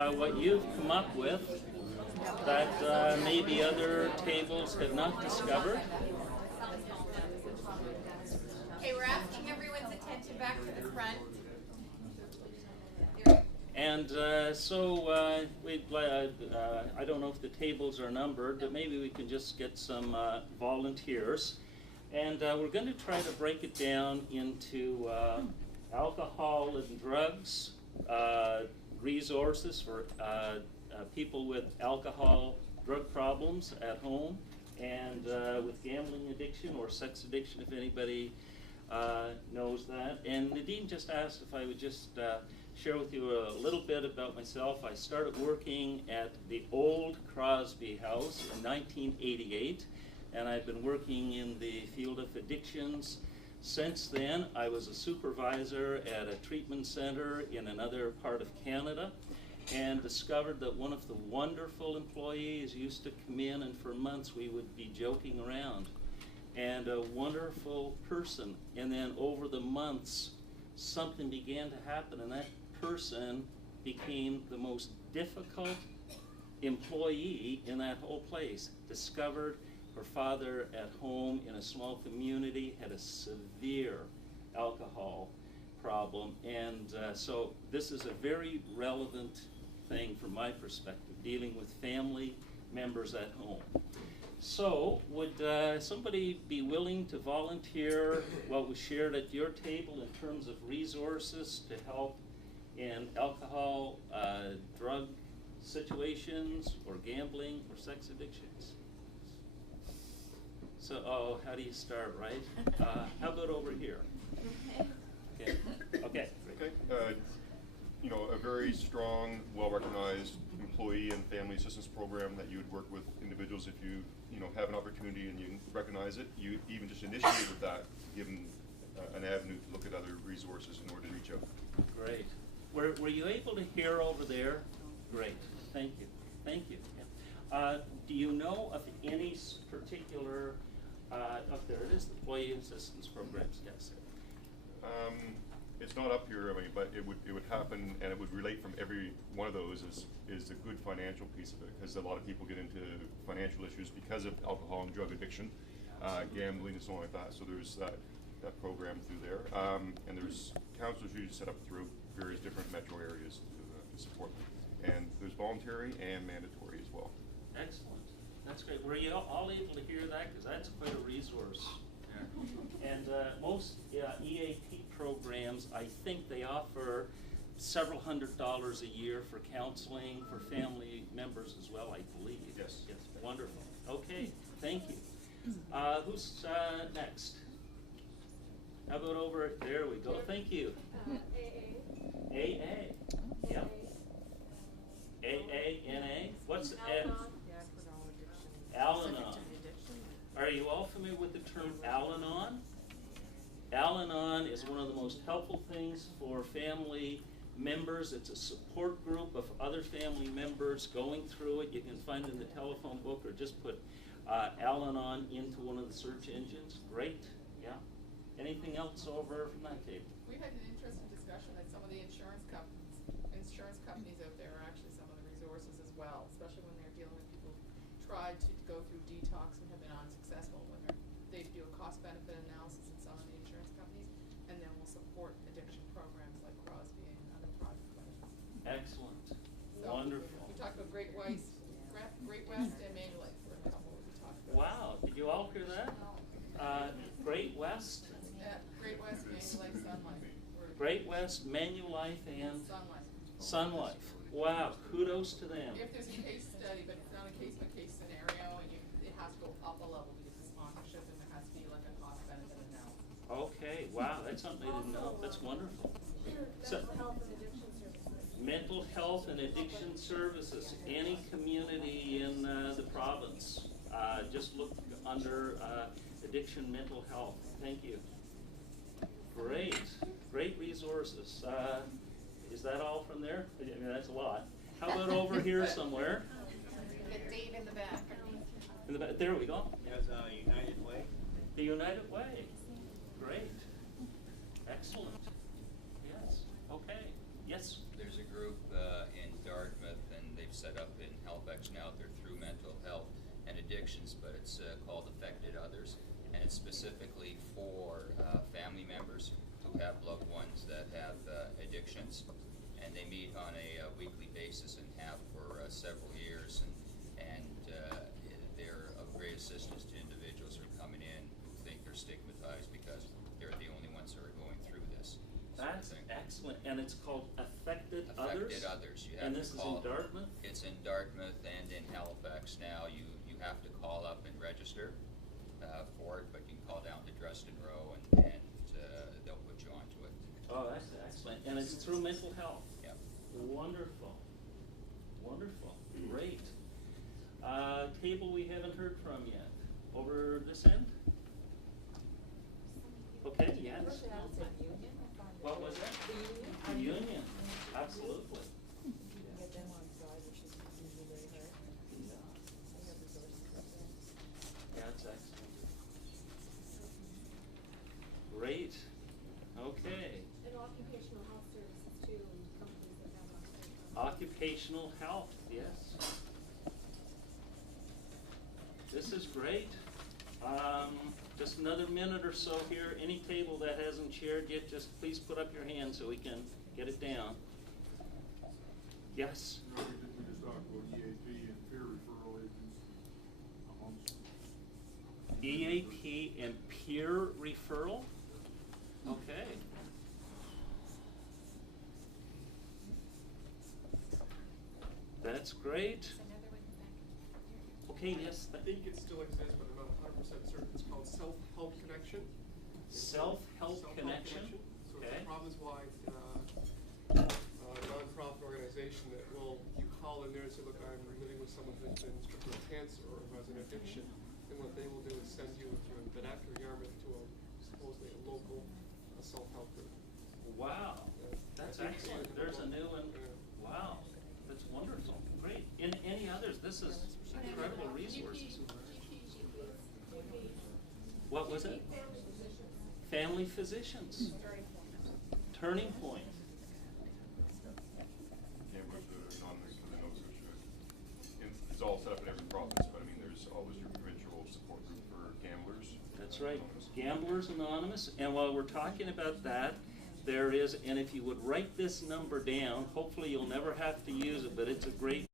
What you've come up with that maybe other tables have not discovered. Okay, we're asking everyone's attention back to the front. And I don't know if the tables are numbered, but maybe we can just get some volunteers. And we're going to try to break it down into alcohol and drugs, resources for people with alcohol, drug problems at home, and with gambling addiction or sex addiction, if anybody knows that. And Nadine just asked if I would just share with you a little bit about myself. I started working at the old Crosby House in 1988, and I've been working in the field of addictions since then. I was a supervisor at a treatment center in another part of Canada and discovered that one of the wonderful employees used to come in, and for months we would be joking around. And a wonderful person. And then over the months, something began to happen, and that person became the most difficult employee in that whole place. Discovered her father at home in a small community had a severe alcohol problem, and so this is a very relevant thing from my perspective, dealing with family members at home. So would somebody be willing to volunteer what was shared at your table in terms of resources to help in alcohol, drug situations, or gambling, or sex addictions? So, how do you start, right? How about over here? Okay. Okay. Okay. You know, a very strong, well-recognized employee and family assistance program that you would work with individuals if you have an opportunity and you recognize it. You even just initiate with that, give them an avenue to look at other resources in order to reach out. Great. Were you able to hear over there? Great. Thank you. Thank you. Do you know of any particular? There it is. Employee assistance programs. Yes. It's not up here, but it would happen, and it would relate from every one of those is the good financial piece of it, because a lot of people get into financial issues because of alcohol and drug addiction, gambling and so on like that. So there's that program through there, and there's counselors usually set up through various different metro areas to support them. And there's voluntary and mandatory as well. Excellent. That's great. Were you all able to hear that? Because that's quite a resource. And most EAP programs, I think they offer several $100s a year for counseling for family members as well, I believe. Yes. Yes. Wonderful. Okay. Thank you. Who's next? How about over there we go. Thank you. AA. AA. Yep. AANA. What's Al-Anon? Are you all familiar with the term Al-Anon? Al-Anon is one of the most helpful things for family members. It's a support group of other family members going through it. You can find it in the telephone book, or just put Al-Anon into one of the search engines. Great, yeah. Anything else over from that table? We had an interesting discussion that some of the insurance companies out there are actually some of the resources as well, especially when they're dealing with people who tried to go through detox and have been unsuccessful. When they do a cost-benefit analysis in some of the insurance companies, and then will support addiction programs like Crosby and other private clinics. Excellent. So wonderful. We talked about Great West and Manulife for a couple we talked about. Wow, did you all hear that? Great West? Yeah, Great West, Manulife, Sun Life. Great West, Manulife, and Sun Life. Wow, kudos to them. If there's a case study, but it's not a case-by-case scenario, and it has to go up a level because of sponsorship, and there has to be like a cost-benefit analysis. Okay, wow, that's something I didn't know. That's wonderful. So, mental health and addiction services. Any community in the province, just look under addiction mental health. Thank you. Great, great resources. Is that all from there? I mean, that's a lot. How about over here somewhere? Get Dave in the back. In the back. There we go. Yes, United Way. The United Way. Great. Excellent. Yes. Okay. Yes. There's a group in Dartmouth organizations, but it's called Affected Others, and it's specifically for family members who have loved ones that have addictions, and they meet on a weekly basis and have for several years, and they're of great assistance to individuals who are coming in who think they're stigmatized because they're the only ones who are going through this. That's excellent, and it's called Affected Others? Affected Others. You have And to this is call, in Dartmouth? It's in Dartmouth and in Halifax now. You have to call up and register for it, but you can call down to Dresden Row and they'll put you onto it. Oh, that's excellent, and it's through mental health? Yep. Wonderful, wonderful, great. Table we haven't heard from yet, over this end? Okay, yes. What was that? The union, absolutely. Get them on side, which is usually very hard. They have resources like that. Yeah, that's excellent. Great, okay. And occupational health services too, companies that have Occupational health, yes. This is great. Just another minute or so here. Any table that hasn't shared yet, just please put up your hand so we can get it down. Yes? No, we just talked about EAP and peer referral agents amongst. EAP and peer referral? Okay. That's great. Another one back. Okay, yes. I think it still exists, but I'm not 100% certain. It's called Self-Help Connection. Self-help connection? So Okay. it's a province-wide nonprofit organization that will, you call in there and say, look, I'm living with someone who's been stricken with cancer or who has an addiction. And what they will do is send you, if you're in Benek or Yarmouth, to supposedly a local self-help group. Wow, that's excellent. There's a new one. Wow, that's wonderful. Great. Any others? This is incredible resources. What was it? Family physicians. Turning Point. Gamblers are anonymous for the no social. It's all set up in every province, but I mean, there's always your provincial support group for gamblers. That's right. Gamblers Anonymous. And while we're talking about that, there is, and if you would write this number down, hopefully you'll never have to use it, but it's a great